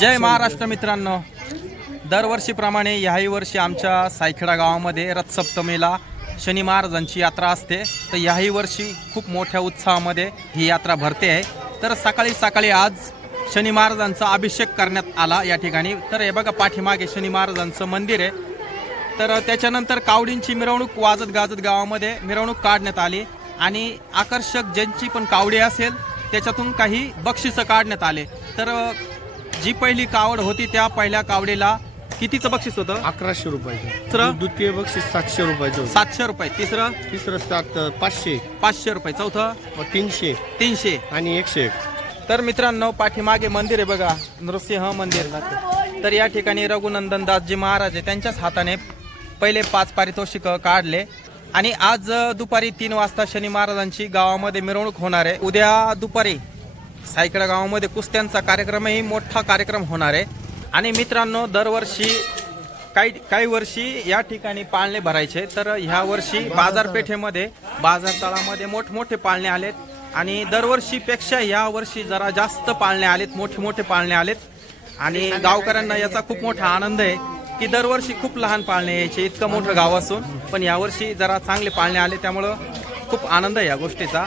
जय महाराष्ट्र मित्रांनो, दरवर्षीप्रमाणे याही वर्षी आमच्या सायखेडा गावामध्ये रथसप्तमीला शनी महाराजांची यात्रा असते। तर याही वर्षी खूप मोठ्या उत्साहामध्ये ही यात्रा भरते आहे। तर सकाळी सकाळी आज शनी महाराजांचा अभिषेक करण्यात आला या ठिकाणी। तर हे बघा पाठीमागे शनी महाराजांचं मंदिर आहे। तर त्याच्यानंतर कावडींची मिरवणूक वाजत गाजत गावामध्ये मिरवणूक काढण्यात आली आणि आकर्षक ज्यांची पण कावडी असेल त्याच्यातून काही बक्षिसं काढण्यात आले। तर जी पहिली कावड होती त्या पहिल्या कावडीला कितीचं बक्षीस होतं? 1100 रुपयाचं। दुसरं द्वितीय बक्षीस 700 रुपयाचं। 700 रुपये। तिसरं 500 500 रुपये। चौथं 300 आणि 101। तर मित्रांनो पाठीमागे मंदिर आहे बघा, नृसिंह मंदिर। तर या ठिकाणी रघुनंदन दासजी महाराज आहे, त्यांच्याच हाताने पहिले 5 पारितोषिक काढले आणि आज दुपारी 3 वाजता शनी महाराजांची गावामध्ये मिरवणूक होणार आहे। उद्या दुपारी सायखेडा गावामध्ये कुस्त्यांचा कार्यक्रमही मोठा कार्यक्रम होणार आहे। आणि मित्रांनो दरवर्षी काही वर्षी या ठिकाणी पाळणे भरायचे, तर ह्या वर्षी बाजारपेठेमध्ये बाजार तळामध्ये मोठमोठे पाळणे आलेत आणि दरवर्षीपेक्षा या वर्षी जरा जास्त पाळणे आलेत, मोठे पाळणे आलेत। आणि गावकऱ्यांना याचा खूप मोठा आनंद आहे की दरवर्षी खूप लहान पाळणे यायचे, इतकं मोठं गाव असून पण यावर्षी जरा चांगले पाळणे आले, त्यामुळं खूप आनंद आहे या गोष्टीचा।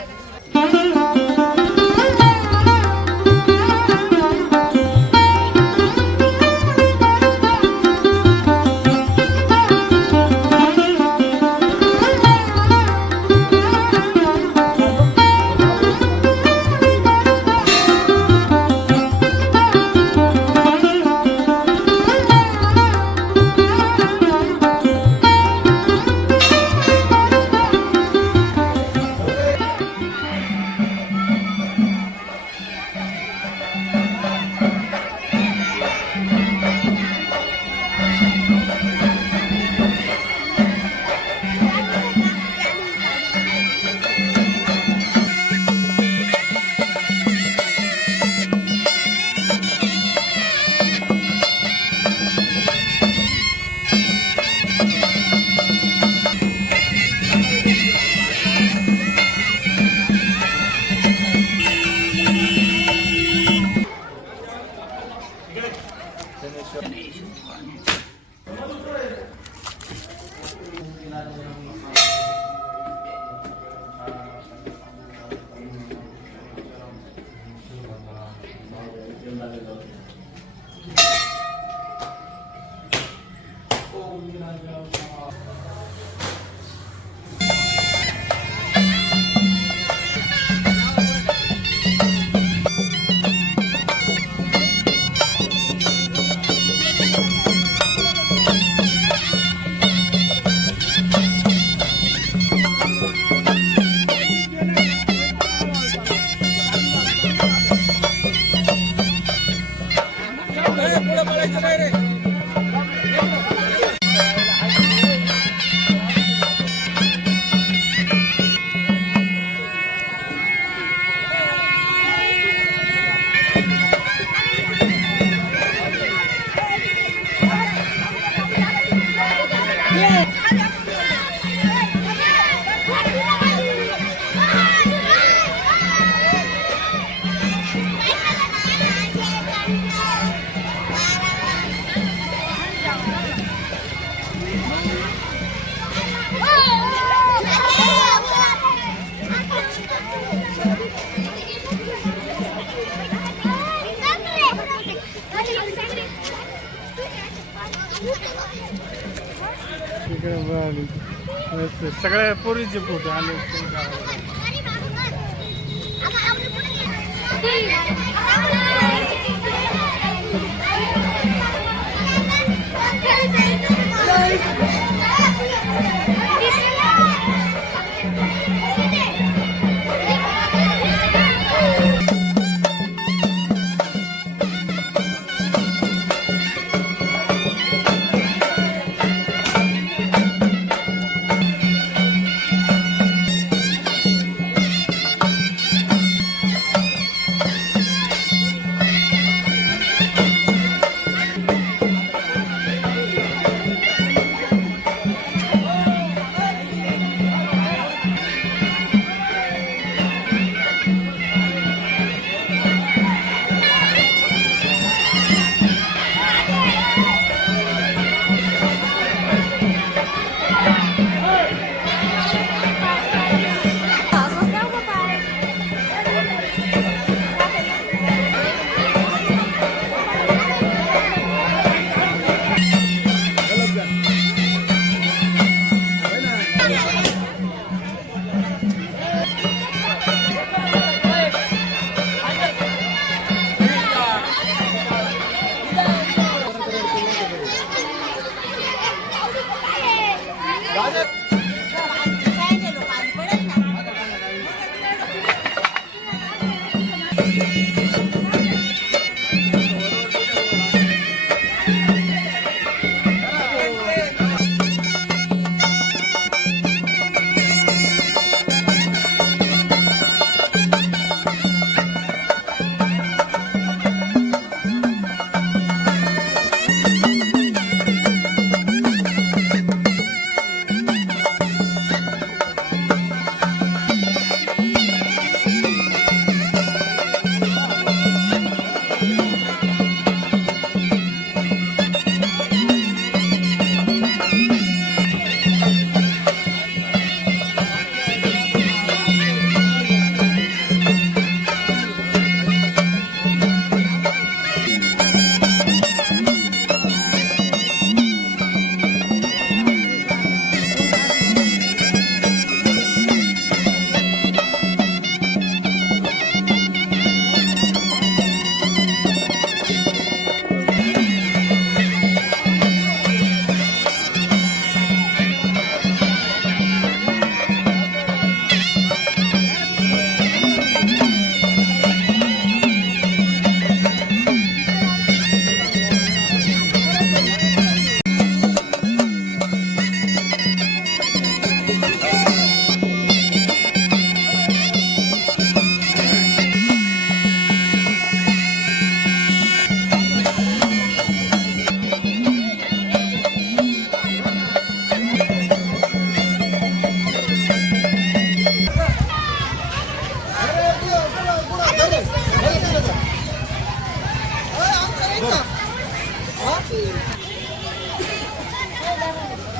सगळ्या पोरींचे फोटो आले।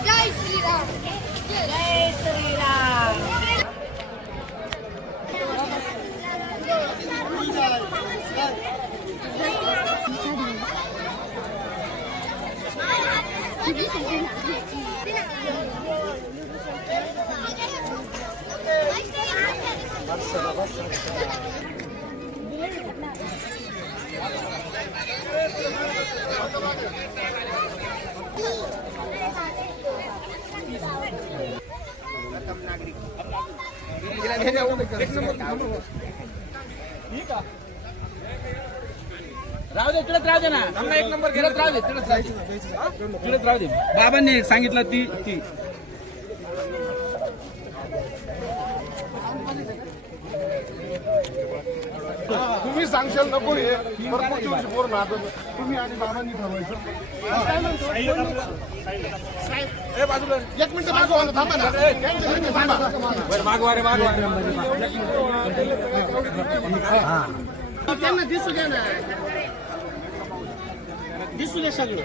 जय श्रीराम जय श्रीराम राहू दे तिकडे राहू दे ना आम्हाला एक नंबर गेला राहू दे तिकडे राहू दे बाबांनी सांगितलं ती तुम्ही सांगशाल नको हे भरपूर दिवस बोर ना आता तुम्ही आणि बाबांनी ठरवायचं एक मिनिट मागवा ना, थांबा ना. मागवा रे मागवा त्यांना दिसू द्या ना, दिसू दे सगळं.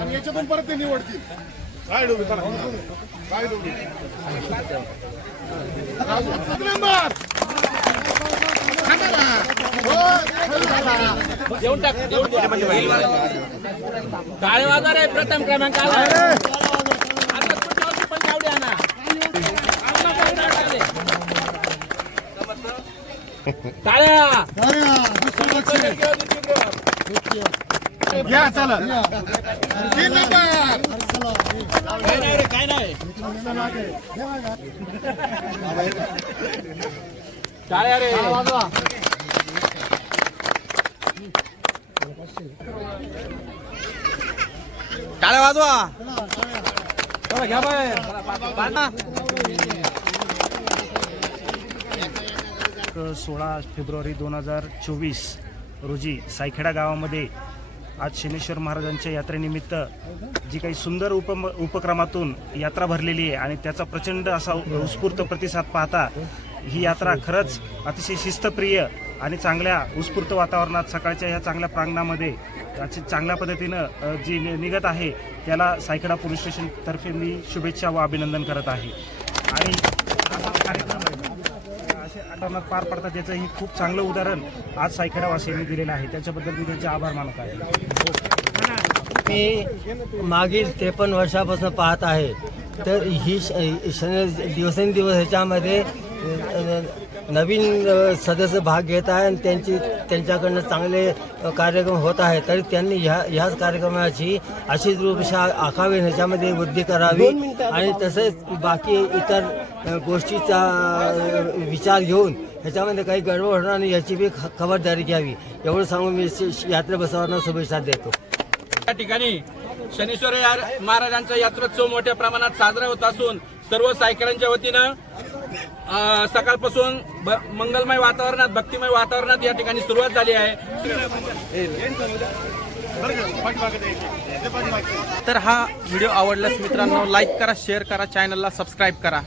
आणि याच्यातून परत ते निवडतील. काय डोबी करा, काय डोबी देऊन टाक टाळे वाजा रे प्रथम क्रमांक आला आता पुढच्या वर्षी पण गावडी आणा टाळ्या या चला. काय नाही रे काय नाही टाळ्या रे टाळ्या वाजवा. चला घ्या बाय हा. 16 फेब्रुवारी 2024 रोजी सायखेडा गावामध्ये आज शनेश्वर महाराजांच्या यात्रेनिमित्त जी काही सुंदर उपक्रमातून यात्रा भरलेली आहे आणि त्याचा प्रचंड असा उत्स्फूर्त प्रतिसाद पाहता ही यात्रा खरंच अतिशय शिस्तप्रिय आणि चांगल्या उत्स्फूर्त वातावरणात सकाळच्या ह्या चांगल्या प्रांगणामध्ये चांगल्या पद्धतीनं जी निघत आहे त्याला सायखेडा पोलीस स्टेशनतर्फे मी शुभेच्छा व अभिनंदन करत आहे. आणि असाच कार्यक्रम असे आठवड्यात पार पडतात याचं ही खूप चांगलं उदाहरण आज सायखेडावासियांनी दिलेलं आहे. त्याच्याबद्दल मी त्यांचे आभार मानत आहे. मी मागील 53 वर्षापासून पाहत आहे तर ही दिवसेंदिवस ह्याच्यामध्ये नवीन सदस्य भाग घेत आहे आणि त्यांच्याकडनं चांगले कार्यक्रम होत आहे. तरी त्यांनी ह्याच कार्यक्रमाची अशीच रूपशा आखावी ह्याच्यामध्ये वृद्धी करावी आणि तसेच बाकी इतर गोष्टीचा विचार घेऊन ह्याच्यामध्ये काही गडबड होणार नाही याची बी खबरदारी घ्यावी एवढं सांगून मी यात्रे बसवांना शुभेच्छा देतो. या ठिकाणी शनीश्वर महाराजांचा यात्रोत्सव मोठ्या प्रमाणात साजरा होत असून सर्व सायकलांच्या वतीनं सकाळपासून मंगलमय वातावरणात भक्तिमय वातावरणात या ठिकाणी सुरुवात झाली आहे. तर हा व्हिडिओ आवडल्यास मित्रांनो लाईक करा, शेअर करा, चॅनलला सबस्क्राईब करा.